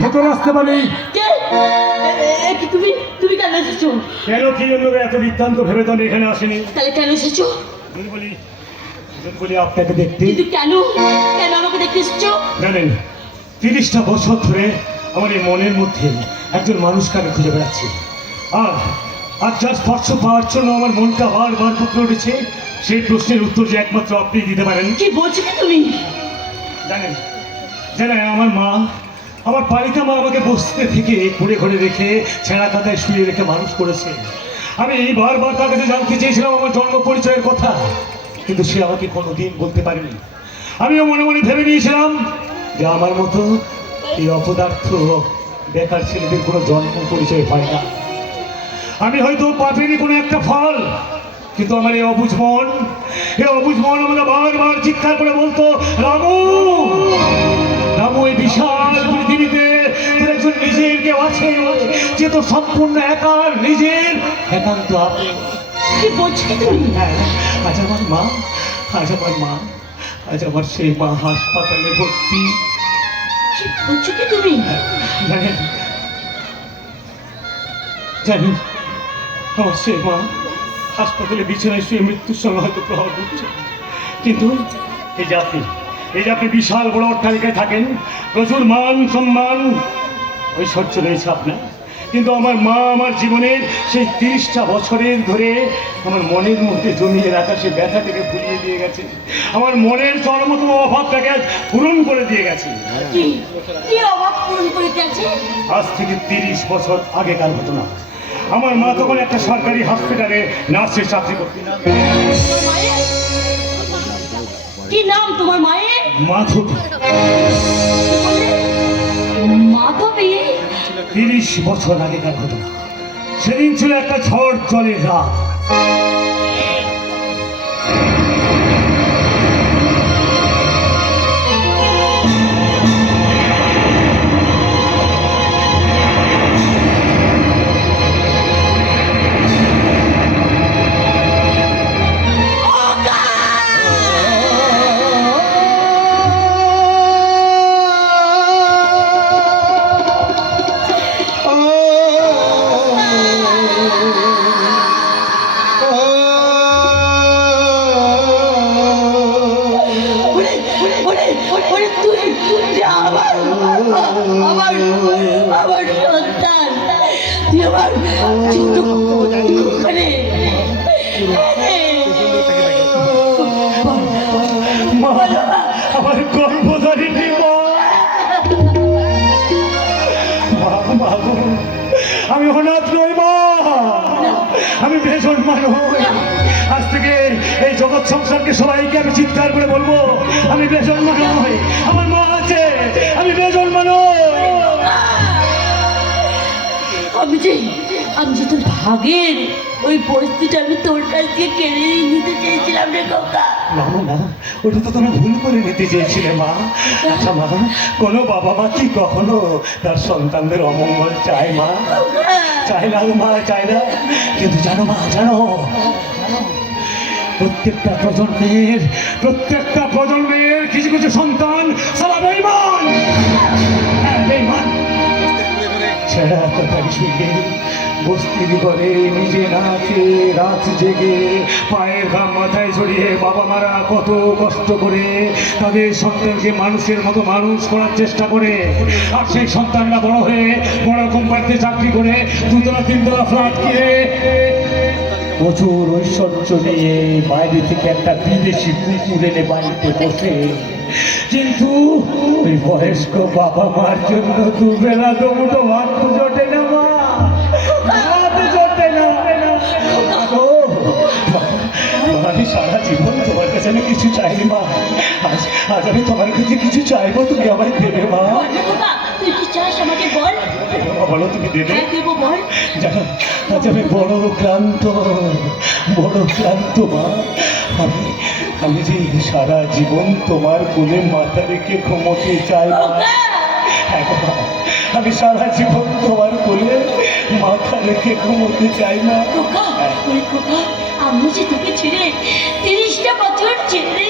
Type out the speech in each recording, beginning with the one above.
ভেতরে আসতে পারি? কে? তুমি? তুমি কেন এসেছ? কেন কি জন্য এত বৃত্তান্ত ভেবে তো এখানে আসেনি? তাহলে কেন এসেছ? যদি বলি যদি বলি আপনাকে দেখতে। কিন্তু কেন? কেন আমাকে দেখতে এসেছ? জানেন তিরিশটা বছর ধরে আমার এই মনের মধ্যে একজন মানুষকে আমি খুঁজে বেড়াচ্ছি। আর আর যার স্পর্শ পাওয়ার জন্য আমার মনটা বারবার পুত্র উঠেছে সেই প্রশ্নের উত্তর যে একমাত্র আপনি দিতে পারেন। কি বলছো তুমি? জানেন জানেন আমার মা? আমার বাড়িতে মা আমাকে বসতে থেকে ঘুরে ঘুরে রেখে ছেঁড়া কাতায় শুয়ে রেখে মানুষ করেছে। আমি এই বারবার তার কাছে জানতে চেয়েছিলাম আমার জন্ম পরিচয়ের কথা, কিন্তু সে আমাকে কোনো দিন বলতে পারেনি। আমিও মনে মনে ভেবে নিয়েছিলাম যে আমার মতো এই অপদার্থ বেকার ছেলেদের কোনো জন্ম পরিচয় হয় না। আমি হয়তো পাপেরই কোনো একটা ফল, কিন্তু আমার এই অবুঝ মন, এই অবুঝ মন আমাকে বারবার চিৎকার করে বলতো, রামু! যে তো সম্পূর্ণ একার নিজের। একান্ত আপনি। আজ আমার মা আজ আমার মা আজ আমার সেই মা হাসপাতালে ভর্তি। কি তুমি? জানেন জানি আমার সেই মা হাসপাতালে বিছানায় শুয়ে মৃত্যুর সঙ্গে হয়তো প্রভাব করছে। কিন্তু এই যে আপনি এই যে আপনি বিশাল বড় অট্টালিকায় থাকেন প্রচুর মান সম্মান ঐশ্বর্য রয়েছে আপনার। কিন্তু আমার মা আমার জীবনের সেই তিরিশটা বছরের ধরে আমার মনের মধ্যে জমিয়ে রাখা সেই ব্যথাটাকে ভুলিয়ে দিয়ে গেছে। আমার মনের চরমতম অভাবটাকে আজ পূরণ করে দিয়ে গেছে। আজ থেকে তিরিশ বছর আগেকার ঘটনা আমার মা তখন একটা সরকারি হসপিটালে নার্সের চাকরি করতেন। কি নাম তোমার মায়ের? মাধবী। মাধবী? তিরিশ বছর আগেকার ঘটনা। সেদিন ছিল একটা ঝড় চলে রাত। আমার আমার সন্তান। তুই আমার গো, আমি অনাথ নই আমি ভেষণ মানুষ। আজ থেকে এই জগৎ সংসারকে সবাইকে আমি চিৎকার করে বলব আমি বেজন নই আমার মা আছে আমি বেজন মানুষ আমি যে আমি যে তোর ভাগের ওই পরিস্থিতি আমি তোর কাছ থেকে কেড়ে নিতে চেয়েছিলাম রে কাকা না না, না ওটা তো তুমি ভুল করে নিতে চেয়েছিলে মা। আচ্ছা মা কোনো বাবা মা কি কখনো তার সন্তানদের অমঙ্গল চায় মা? চায় না মা চায় না। কিন্তু জানো মা জানো প্রত্যেকটা প্রজন্মের প্রত্যেকটা প্রজন্মের কিছু সন্তান। সারা বেইমান বেইমান ছেঁড়া কথাই শুয়ে নিজে রাত জেগে পায়ের ঘাম মাথায় ছড়িয়ে বাবা মারা কত কষ্ট করে তাদের সন্তানকে মানুষের মতো মানুষ করার চেষ্টা করে। আর সেই সন্তানরা বড় হয়ে বড় কোম্পানিতে চাকরি করে, দুতলা, তিনতলা ফ্ল্যাট কিনে প্রচুর ঐশ্বর্য নিয়ে বাইরে থেকে একটা বিদেশি কুকুর এনে বাড়িতে বসে। কিন্তু ওই বয়স্ক বাবা মার জন্য দুবেলা দুমুটো ভাত তো জোটে না মা। না। আমি সারা জীবন তোমার কাছে আমি কিছু চাইনি মা। আজ আজ আমি তোমার কাছে কিছু চাইব, তুমি আমায় দেবে মা। তুই কি চাস আমাকে বল? বলো তুমি দেবে হ্যাঁ দেবো বল। জানো আজ আমি বড় ক্লান্ত বড় ক্লান্ত মা। আমি আমি যে সারা জীবন তোমার কোলে মাথা রেখে ঘুমোতে চাই মা হ্যাঁ আমি সারা জীবন তোমার কোলে মাথা রেখে ঘুমোতে চাই না। খোকা ওই খোকা আমি যে তোকে ছেড়ে তিরিশটা বছর ছেড়ে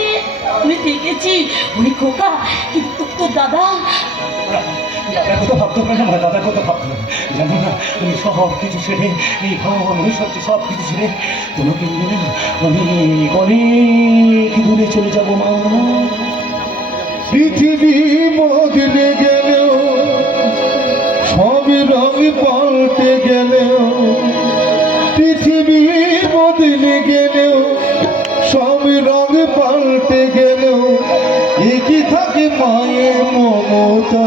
আমি দেখেছি ওই খোকা কিন্তু তোর দাদা ভাবতে হবে না মা দাদার কথা ভাবতে হবে। জানো না সব কিছু ছেড়ে, এই সব কিছু ছেড়ে তোমাকে নিয়ে না অনেক দূরে চলে যাব মা। পৃথিবী বদলে গেলেও সব রং পাল্টে গেলেও, পৃথিবী বদলে গেলেও সব রং পাল্টে গেলেও, একই থাকে মায়ের মমতা।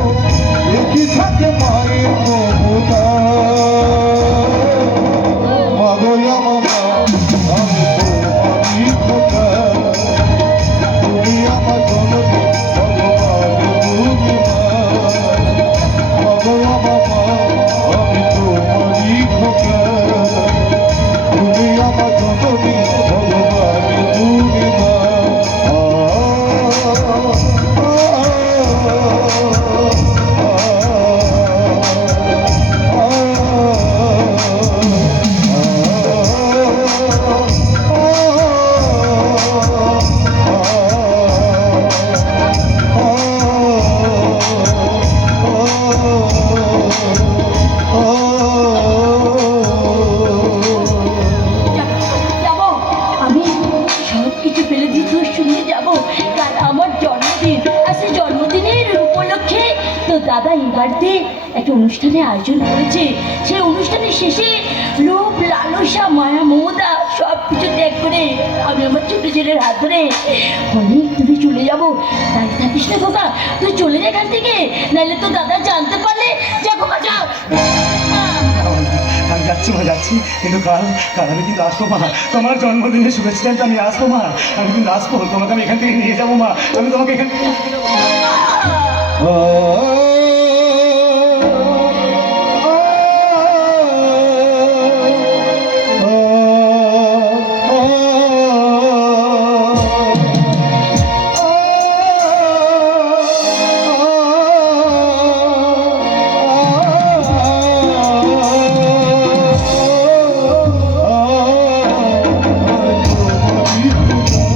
কাল আমার জন্মদিন আর সেই জন্মদিনের উপলক্ষে তো দাদা বাড়িতে একটা অনুষ্ঠানের আয়োজন করেছে। সেই অনুষ্ঠানের শেষে লোভ লালসা মায়া মমতা সব কিছু ত্যাগ করে আমি আমার ছোট ছেলের হাত ধরে। অনেক দূরে চলে যাব। দাঁড়িয়ে থাকিস না খোকা, তুই চলে যা এখান থেকে, নাহলে তো দাদা জানতে পারলে। যা খোকা, যা। আমি যাচ্ছি মা যাচ্ছি। কিন্তু কাল কাল আমি কিন্তু আসব মা। তোমার জন্মদিনের শুভেচ্ছা জানতে আমি আসব মা। আমি কিন্তু আসব। তোমাকে আমি এখান থেকে নিয়ে যাব মা। আমি তোমাকে এখান আ